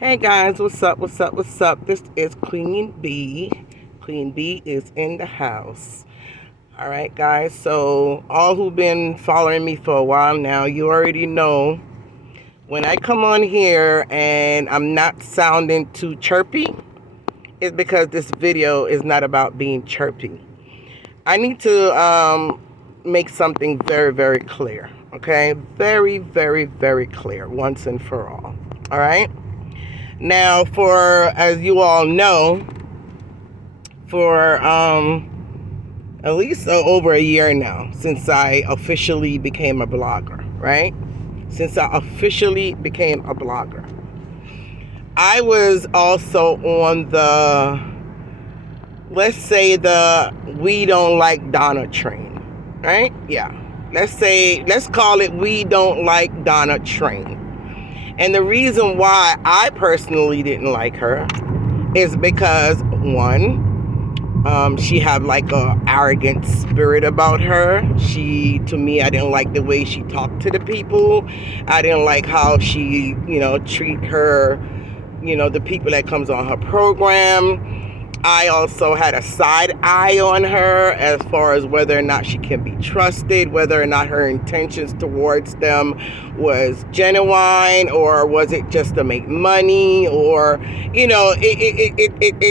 Hey guys, what's up? This is Queen B. Queen B is in the house. All right, guys. So, all who've been following me for a while now, you already know when I come on here and I'm not sounding too chirpy, it's because this video is not about being chirpy. I need to make something very, very clear. Okay? Very, very, very clear once and for all. All right? Now, as you all know, for at least over a year now, since I officially became a blogger, right? Since I officially became a blogger. I was also on let's say the we don't like Donna train, right? Yeah. Let's call it we don't like Donna train. And the reason why I personally didn't like her is because, one, she had like a arrogant spirit about her. To me, I didn't like the way she talked to the people. I didn't like how she, treat her, the people that comes on her program. I also had a side eye on her as far as whether or not she can be trusted, whether or not her intentions towards them was genuine, or was it just to make money, or,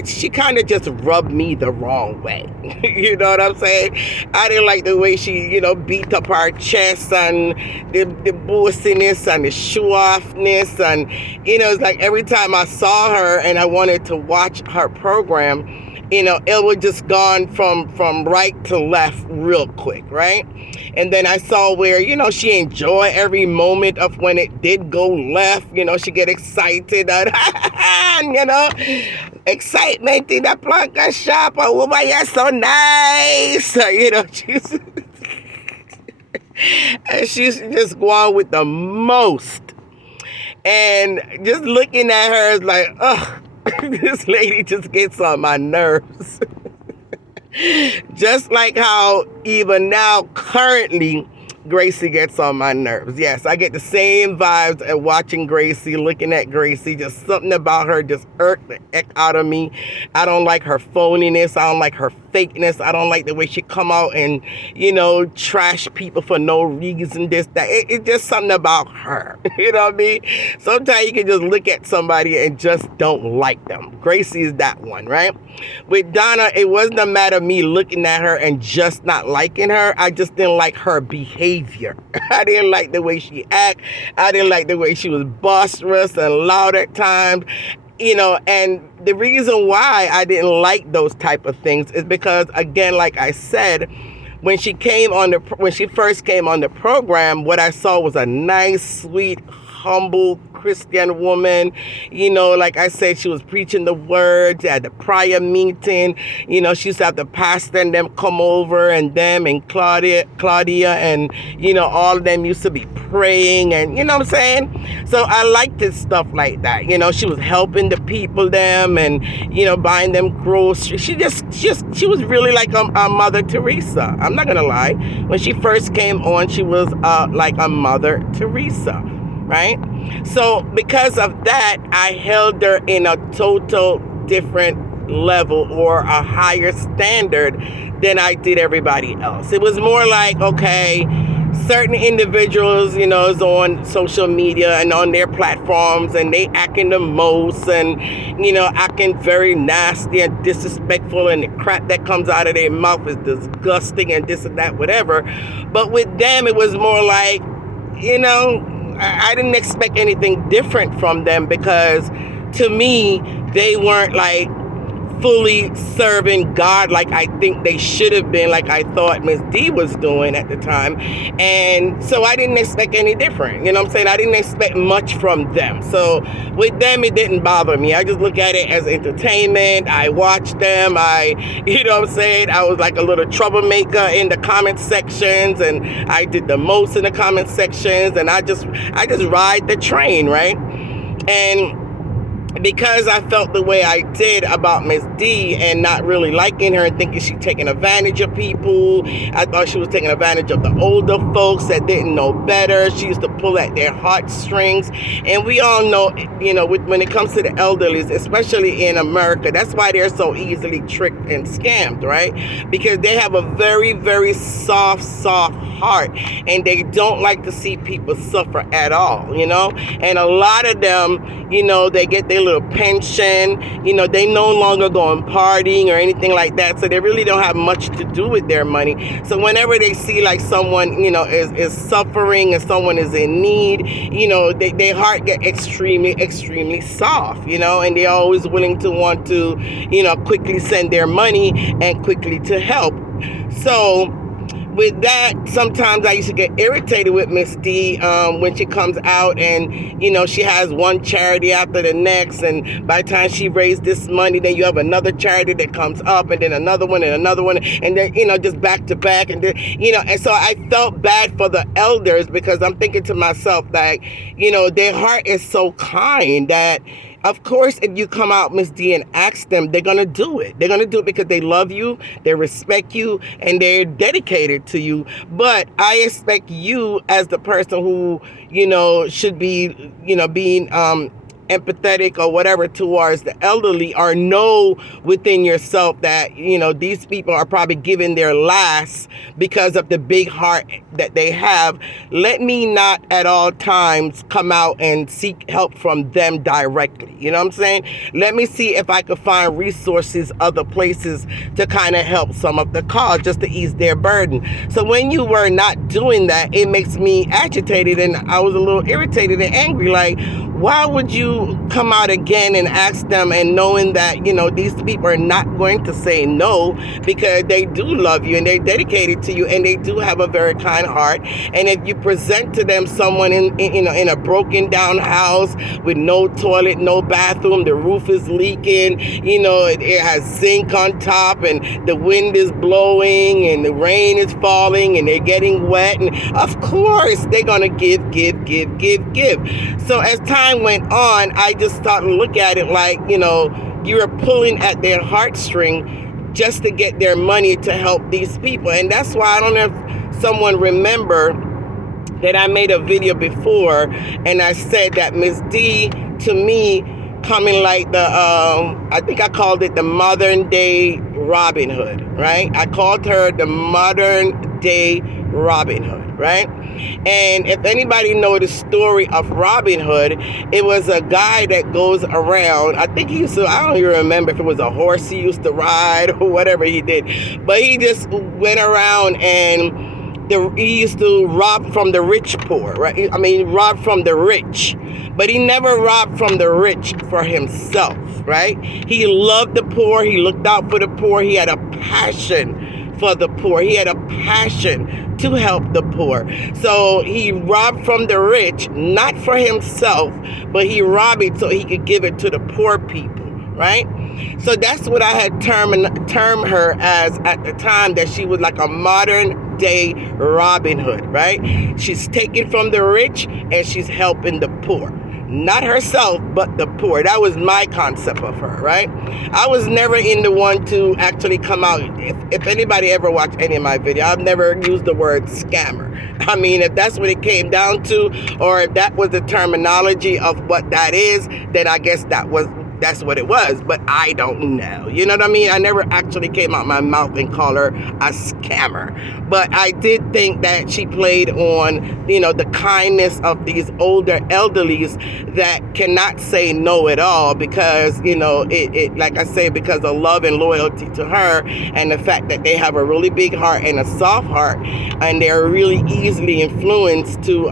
she kind of just rubbed me the wrong way. You know what I'm saying? I didn't like the way she, beat up her chest and the bossiness and the show-offness. And, it's like every time I saw her and I wanted to watch her program, it would just gone from right to left real quick, right? And then I saw where, she enjoyed every moment of when it did go left. She get excited and, excitement in the planka shop. Oh, woman, you're so nice. She's just going with the most. And just looking at her is like, ugh. This lady just gets on my nerves. Just like how even now, currently, Gracie gets on my nerves. Yes, I get the same vibes at watching Gracie, looking at Gracie. Just something about her just irked the heck out of me. I don't like her phoniness. I don't like her fakeness. I don't like the way she come out and, trash people for no reason, this, that. It's just something about her. You know what I mean? Sometimes you can just look at somebody and just don't like them. Gracie is that one, right? With Donna, it wasn't a matter of me looking at her and just not liking her. I just didn't like her behavior. I didn't like the way she act. I didn't like the way she was boisterous and loud at times. And the reason why I didn't like those type of things is because, again, like I said, when she first came on the program, what I saw was a nice, sweet, humble Christian woman. Like I said, she was preaching the word at the prayer meeting. She used to have the pastor and them come over, and them and Claudia and, all of them used to be praying, and, you know what I'm saying? So I liked this stuff like that. She was helping the people them and, buying them groceries. She was really like a Mother Teresa. I'm not going to lie. When she first came on, she was like a Mother Teresa. Right? So because of that, I held her in a total different level, or a higher standard than I did everybody else. It was more like, okay, certain individuals, is on social media and on their platforms, and they acting the most, and, acting very nasty and disrespectful, and the crap that comes out of their mouth is disgusting and this and that, whatever. But with them, it was more like, I didn't expect anything different from them, because to me, they weren't like fully serving God like I think they should have been, like I thought Miss D was doing at the time. And so I didn't expect any different. You know what I'm saying? I didn't expect much from them. So with them, it didn't bother me. I just look at it as entertainment. I watched them. You know what I'm saying? I was like a little troublemaker in the comment sections, and I did the most in the comment sections, and I just ride the train, right? And because I felt the way I did about Miss D and not really liking her and thinking she's taking advantage of people. I thought she was taking advantage of the older folks that didn't know better. She used to pull at their heartstrings. And we all know, when it comes to the elderly, especially in America, that's why they're so easily tricked and scammed, right? Because they have a very, very soft heart, and they don't like to see people suffer at all, And a lot of them, they get their little pension, they no longer go on partying or anything like that, so they really don't have much to do with their money. So whenever they see like someone, is suffering and someone is in need, their heart get extremely soft, and they're always willing to want to, quickly send their money and quickly to help. So with that, sometimes I used to get irritated with Miss D when she comes out and, she has one charity after the next. And by the time she raised this money, then you have another charity that comes up, and then another one and another one. And then, just back to back. And then, and so I felt bad for the elders, because I'm thinking to myself, like, their heart is so kind that, of course, if you come out, Miss D, and ask them, they're going to do it. They're going to do it because they love you, they respect you, and they're dedicated to you. But I expect you, as the person who, should be, being empathetic or whatever towards the elderly, or know within yourself that, these people are probably giving their last because of the big heart that they have. Let me not at all times come out and seek help from them directly. You know what I'm saying? Let me see if I could find resources, other places to kind of help some of the cause, just to ease their burden. So when you were not doing that, it makes me agitated, and I was a little irritated and angry. Like, why would you come out again and ask them, and knowing that, these people are not going to say no, because they do love you and they're dedicated to you, and they do have a very kind heart. And if you present to them someone in a broken down house with no toilet, no bathroom, the roof is leaking, it has zinc on top, and the wind is blowing and the rain is falling and they're getting wet, and of course they're gonna give. So as time went on, I just started to look at it like, you were pulling at their heartstring just to get their money to help these people. And that's why, I don't know if someone remember that I made a video before, and I said that Miss D, to me, coming like the, I think I called it the modern day Robin Hood, right? I called her the modern day Robin Hood, right? And if anybody know the story of Robin Hood, it was a guy that goes around, I think he used to, I don't even remember if it was a horse he used to ride or whatever he did, but he just went around and he used to rob from the rich poor, right? I mean, rob from the rich, but he never robbed from the rich for himself, right? He loved the poor, he looked out for the poor, he had a passion for the poor, he had a passion to help the poor. So he robbed from the rich, not for himself, but he robbed it so he could give it to the poor people, right? So that's what I had termed her as at the time, that she was like a modern day Robin Hood, right? She's taking from the rich and she's helping the poor. Not herself, but the poor. That was my concept of her, right? I was never in the one to actually come out. If anybody ever watched any of my videos, I've never used the word scammer. I mean, if that's what it came down to, or if that was the terminology of what that is, then I guess that's what it was, but I don't know. You know what I mean? I never actually came out my mouth and called her a scammer. But I did think that she played on, the kindness of these older elderlies that cannot say no at all, because, it like I say, because of love and loyalty to her, and the fact that they have a really big heart and a soft heart, and they're really easily influenced to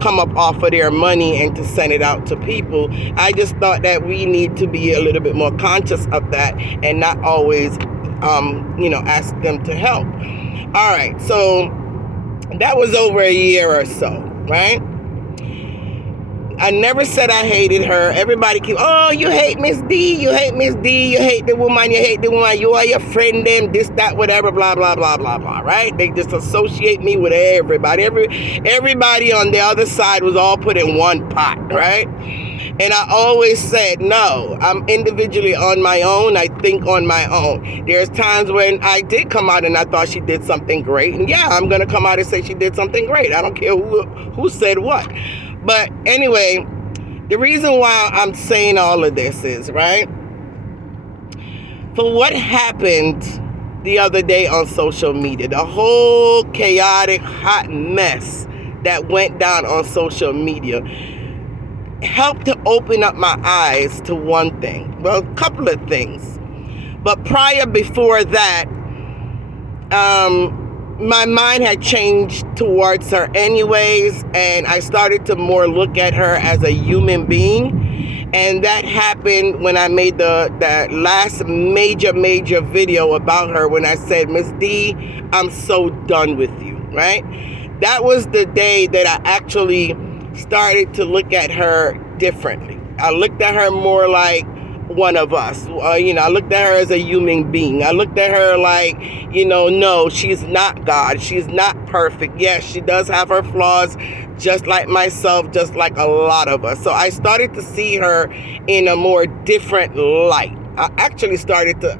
come up off of their money and to send it out to people. I just thought that we need to be a little bit more conscious of that, and not always, ask them to help. All right, so that was over a year or so, right? I never said I hated her. Everybody keep, oh, you hate Miss D, you hate Miss D, you hate the woman, you are your friend, them, this, that, whatever, blah, blah, blah, blah, blah, right? They just associate me with everybody. Everybody on the other side was all put in one pot, right? And I always said, no, I'm individually on my own. I think on my own. There's times when I did come out and I thought she did something great. And yeah, I'm going to come out and say she did something great. I don't care who said what. But anyway, the reason why I'm saying all of this is, right, for what happened the other day on social media, the whole chaotic, hot mess that went down on social media helped to open up my eyes to one thing. Well, a couple of things. But before that, my mind had changed towards her anyways, and I started to more look at her as a human being. And that happened when I made that last major video about her, when I said, Miss D, I'm so done with you, right? That was the day that I actually started to look at her differently. I looked at her more like one of us. I looked at her as a human being. I looked at her like, no, she's not God. She's not perfect. Yes, she does have her flaws, just like myself, just like a lot of us. So I started to see her in a more different light. I actually started to,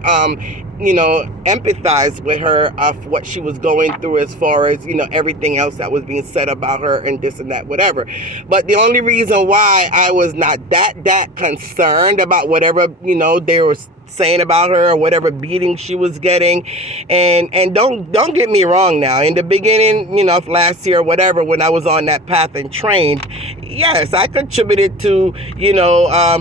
empathize with her of what she was going through as far as, everything else that was being said about her and this and that, whatever. But the only reason why I was not that concerned about whatever, they were saying about her or whatever beating she was getting. And don't get me wrong now. In the beginning, of last year or whatever, when I was on that path and trained, yes, I contributed to,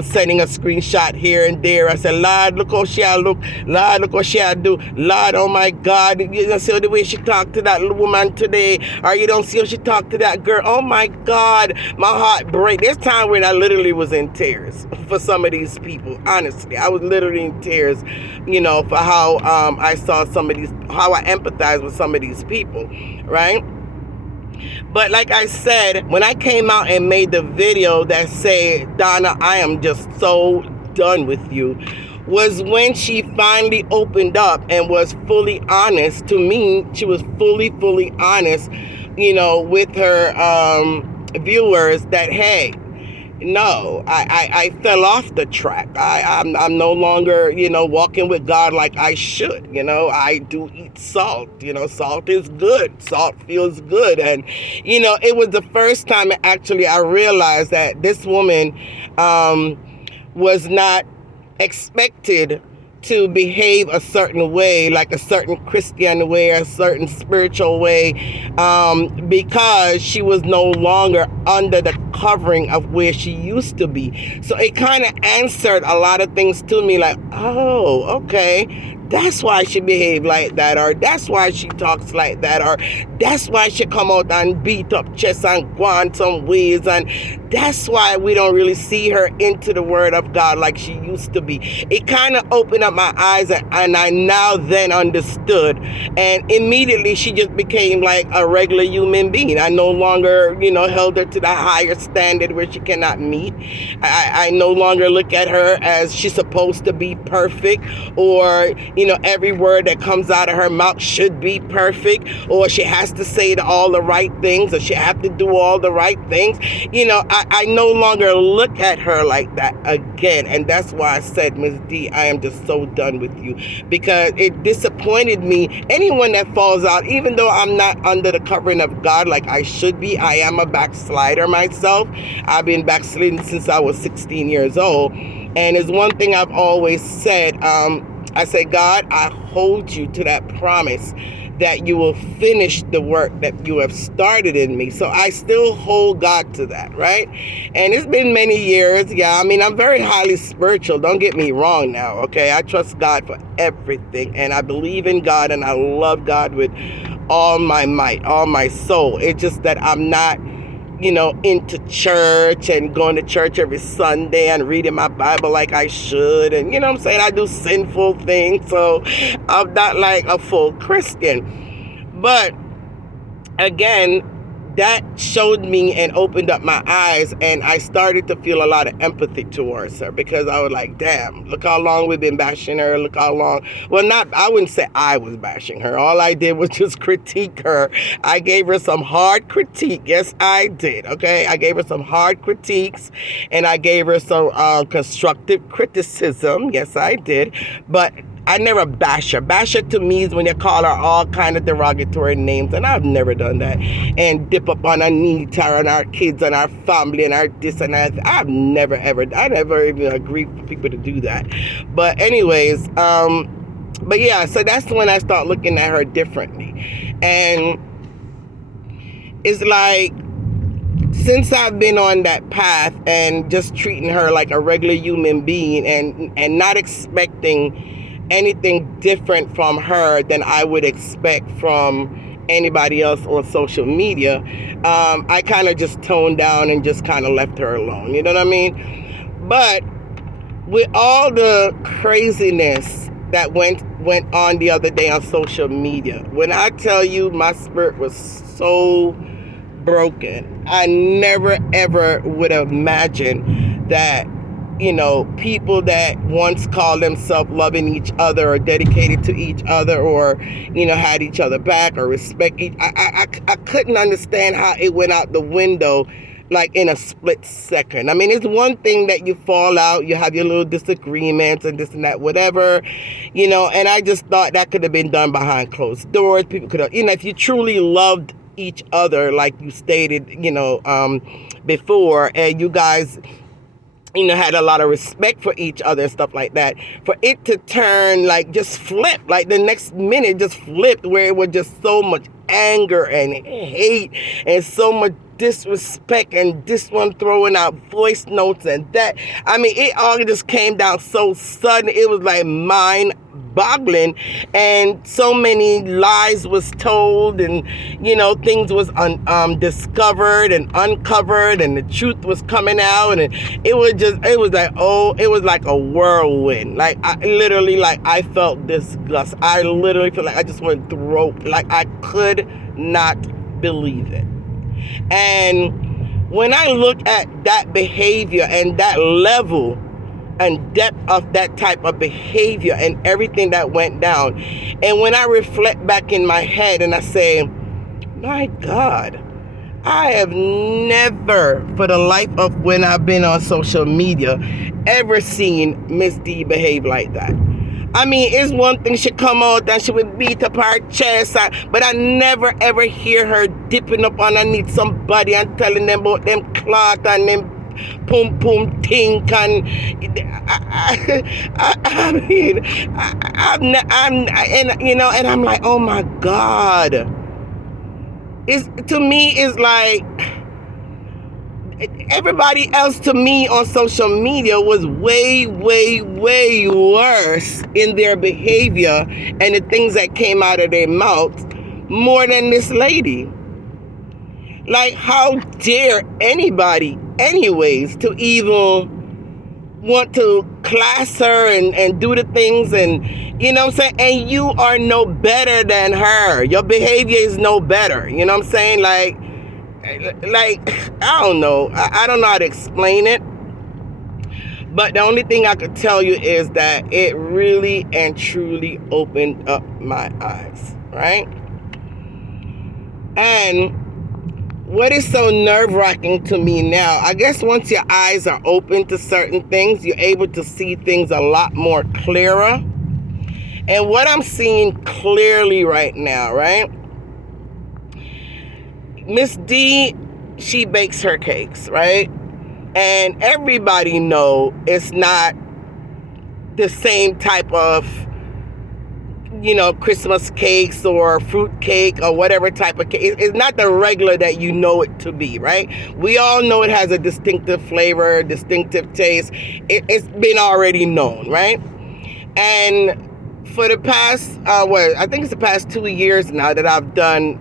sending a screenshot here and there. I said, Lord, look how she look. Lord, look what she do. Lord, oh my God, you don't see the way she talked to that woman today, or you don't see how she talked to that girl. Oh my God, my heart break. There's time when I literally was in tears for some of these people. Honestly, I was literally in tears, for how I saw how I empathize with some of these people, right? But like I said, when I came out and made the video that said, Donna, I am just so done with you, was when she finally opened up and was fully honest. To me, she was fully honest, with her viewers that, hey, no, I fell off the track. I'm no longer, walking with God like I should. I do eat salt. Salt is good. Salt feels good. And, it was the first time actually I realized that this woman was not expected to behave a certain way, like a certain Christian way, a certain spiritual way, because she was no longer under the covering of where she used to be. So it kind of answered a lot of things to me, like, oh, okay, that's why she behaved like that, or that's why she talks like that, or that's why she come out and beat up chest and go on some ways, and that's why we don't really see her into the Word of God like she used to be. It kind of opened up my eyes, and I now then understood, and immediately she just became like a regular human being. I no longer, held her to the higher standard where she cannot meet. I no longer look at her as she's supposed to be perfect, or every word that comes out of her mouth should be perfect, or she has to say all the right things, or she have to do all the right things. I no longer look at her like that again. And that's why I said, Miss D, I am just so done with you, because it disappointed me. Anyone that falls out, even though I'm not under the covering of God like I should be, I am a backslider myself. I've been backsliding since I was 16 years old. And it's one thing I've always said, I say, God, I hold you to that promise that you will finish the work that you have started in me. So I still hold God to that, right? And it's been many years. Yeah, I'm very highly spiritual. Don't get me wrong now, okay? I trust God for everything. And I believe in God, and I love God with all my might, all my soul. It's just that I'm not into church and going to church every Sunday and reading my Bible like I should. And what I'm saying? I do sinful things. So I'm not like a full Christian. But again, that showed me and opened up my eyes, and I started to feel a lot of empathy towards her, because I was like, damn, look how long we've been bashing her. Look how long. Well, I wouldn't say I was bashing her. All I did was just critique her. I gave her some hard critique. Yes, I did. Okay. I gave her some hard critiques, and I gave her some constructive criticism. Yes, I did. But I never bash her. Bash her to me is when you call her all kind of derogatory names, and I've never done that. And dip up on her knees, on our kids, and our family, and our this and that. I never even agree for people to do that. But anyways, but yeah, so that's when I start looking at her differently. And it's like, since I've been on that path and just treating her like a regular human being, and not expecting anything different from her than I would expect from anybody else on social media, I kind of just toned down and just kind of left her alone. You know what I mean? But with all the craziness that went on the other day on social media, when I tell you my spirit was so broken, I never ever would have imagined that, you know, people that once called themselves loving each other or dedicated to each other, or, you know, had each other back or respect I couldn't understand how it went out the window like in a split second. I mean, it's one thing that you fall out, you have your little disagreements and this and that, whatever, you know, and I just thought that could have been done behind closed doors. People could have, you know, if you truly loved each other, like you stated, you know, before, and you guys, you know, had a lot of respect for each other and stuff like that, for it to turn like just flip, like the next minute just flipped, where it was just so much anger and hate and so much disrespect, and this one throwing out voice notes and that. I mean, it all just came down so sudden. It was like mind boggling, and so many lies was told, and, you know, things was discovered and uncovered, and the truth was coming out, and it was like a whirlwind. Like, I felt disgust. I literally feel like I just want to throw, like, I could not believe it. And when I look at that behavior and that level and depth of that type of behavior and everything that went down, and when I reflect back in my head and I say, my God, I have never, for the life of when I've been on social media, ever seen Miss D behave like that. I mean, it's one thing she come out and she would beat up her chest, but I never ever hear her dipping up underneath somebody and telling them about them cloth and them pum pum tink, and and I'm like, oh my God. To me, it's like everybody else to me on social media was way, way, way worse in their behavior and the things that came out of their mouths more than this lady. Like, how dare anybody, anyways, to even want to class her and do the things, and, you know what I'm saying? And you are no better than her. Your behavior is no better. You know what I'm saying? Like, I don't know. I don't know how to explain it. But the only thing I could tell you is that it really and truly opened up my eyes, right? And what is so nerve-wracking to me now, I guess once your eyes are open to certain things, you're able to see things a lot more clearer. And what I'm seeing clearly right now, right? Miss D, she bakes her cakes, right? And everybody know it's not the same type of, you know, Christmas cakes or fruit cake or whatever type of cake. It's not the regular that you know it to be, right? We all know it has a distinctive flavor, distinctive taste. It's been already known, right? And for the past, I think it's the past 2 years now that I've done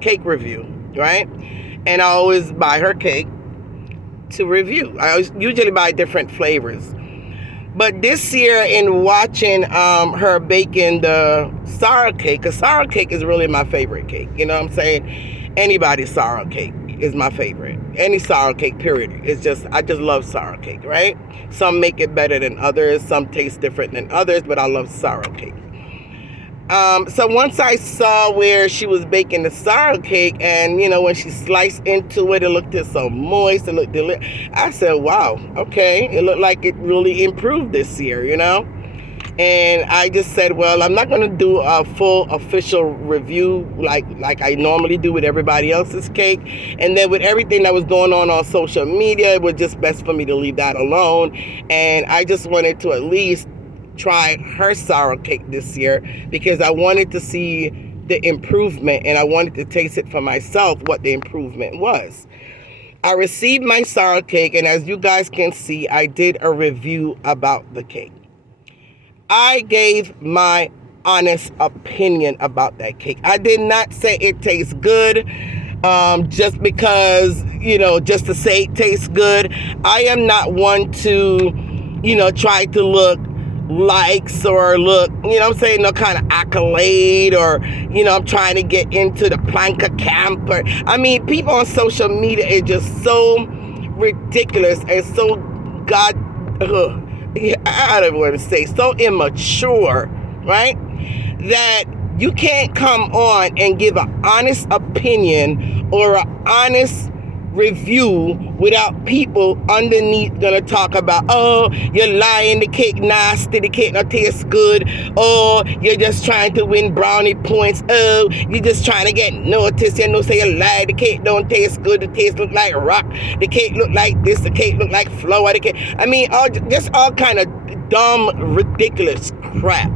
cake review, right? And I always buy her cake to review. I usually buy different flavors. But this year, in watching her baking the sour cake, because sour cake is really my favorite cake, you know what I'm saying? anybody's sorrow cake is my favorite. Any sorrow cake, period. I just love sorrow cake, right? Some make it better than others. Some taste different than others, but I love sorrow cake. So once I saw where she was baking the sorrow cake, and when she sliced into it, it looked just so moist, it looked delicious. I said, wow, okay, it looked like it really improved this year, And I just said, well, I'm not going to do a full official review like I normally do with everybody else's cake. And then with everything that was going on social media, it was just best for me to leave that alone. And I just wanted to at least try her sorrow cake this year because I wanted to see the improvement, and I wanted to taste it for myself what the improvement was. I received my sorrow cake, and as you guys can see, I did a review about the cake. I gave my honest opinion about that cake. I did not say it tastes good just because, just to say it tastes good. I am not one to, try to look likes or look, no kind of accolade, or, I'm trying to get into the planka camp. People on social media is just so ridiculous and so I don't want to say so immature, right? That you can't come on and give an honest opinion or an honest review without people underneath gonna talk about, oh, you're lying, the cake nasty, the cake not taste good, oh, you're just trying to win brownie points, oh, you're just trying to get noticed, say you lie, the cake don't taste good, the taste look like rock, the cake look like this, the cake look like flour, the cake, all kind of dumb, ridiculous crap.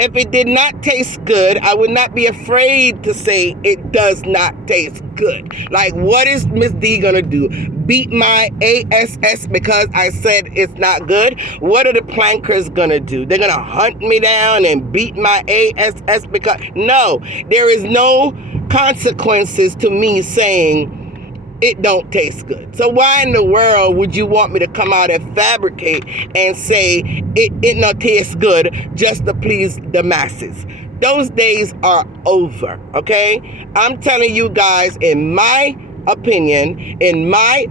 If it did not taste good, I would not be afraid to say it does not taste good. Like, what is Miss D gonna do? Beat my ASS because I said it's not good? What are the plankers gonna do? They're gonna hunt me down and beat my ASS because... No, there is no consequences to me saying it don't taste good. So why in the world would you want me to come out and fabricate and say it not taste good just to please the masses? Those days are over, okay? I'm telling you guys, in my opinion,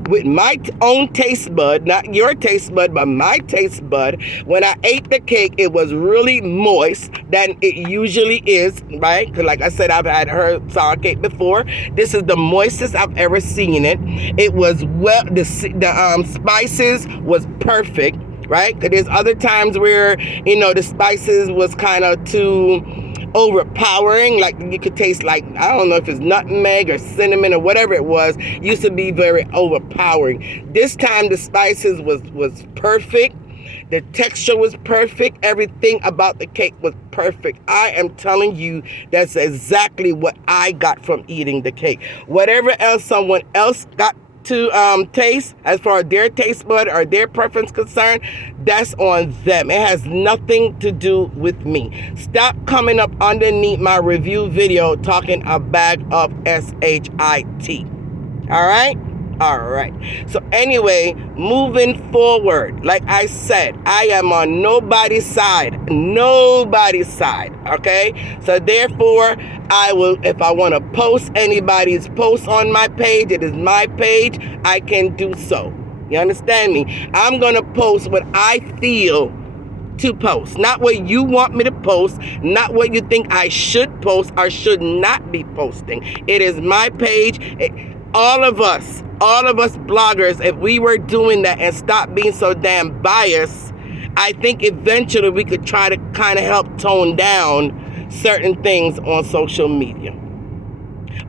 with my own taste bud, not your taste bud, but my taste bud, when I ate the cake, it was really moist than it usually is, right? Because like I said, I've had her sour cake before. This is the moistest I've ever seen it. It was the spices was perfect, right? Because there's other times where, the spices was kind of too overpowering, like you could taste like, I don't know if it's nutmeg or cinnamon or whatever it was, used to be very overpowering. This time the spices was perfect, the texture was perfect, everything about the cake was perfect. I am telling you, that's exactly what I got from eating the cake. Whatever else someone else got to taste, as far as their taste bud or their preference concerned, that's on them. It has nothing to do with me. Stop coming up underneath my review video talking a bag of shit. All right? All right. So anyway, moving forward, like I said, I am on nobody's side. Nobody's side. Okay? So therefore, I will, if I want to post anybody's post on my page, it is my page, I can do so. You understand me? I'm going to post what I feel to post, not what you want me to post, not what you think I should post or should not be posting. It is my page. All of us bloggers, if we were doing that and stop being so damn biased, I think eventually we could try to kind of help tone down certain things on social media.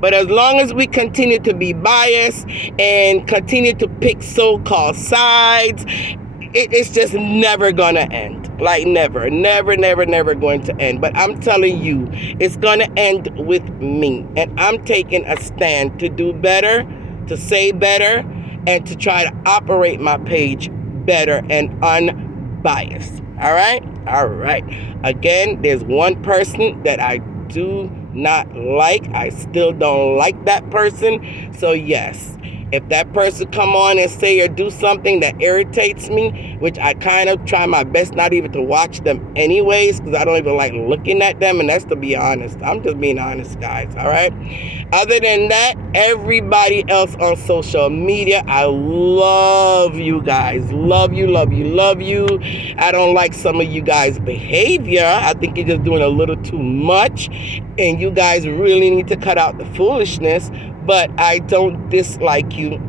But as long as we continue to be biased and continue to pick so-called sides, it's just never gonna end. Like never going to end. But I'm telling you, it's gonna end with me. And I'm taking a stand to do better, to say better, and to try to operate my page better and unbiased. All right? All right. Again, there's one person that I do not like. I still don't like that person. So yes, If that person come on and say or do something that irritates me, which I kind of try my best not even to watch them anyways, because I don't even like looking at them, and that's to be honest. I'm just being honest, guys, all right? Other than that, everybody else on social media, I love you guys. Love you, love you, love you. I don't like some of you guys' behavior. I think you're just doing a little too much, and you guys really need to cut out the foolishness. But I don't dislike you.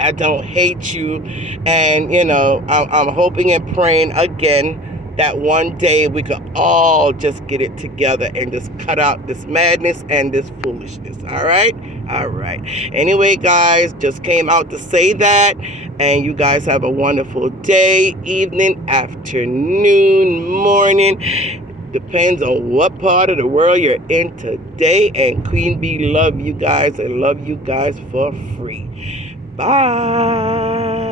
I don't hate you. And, I'm hoping and praying again that one day we could all just get it together and just cut out this madness and this foolishness. All right? All right. Anyway, guys, just came out to say that. And you guys have a wonderful day, evening, afternoon, morning. Depends on what part of the world you're in today. And Queen Bee love you guys and love you guys for free. Bye.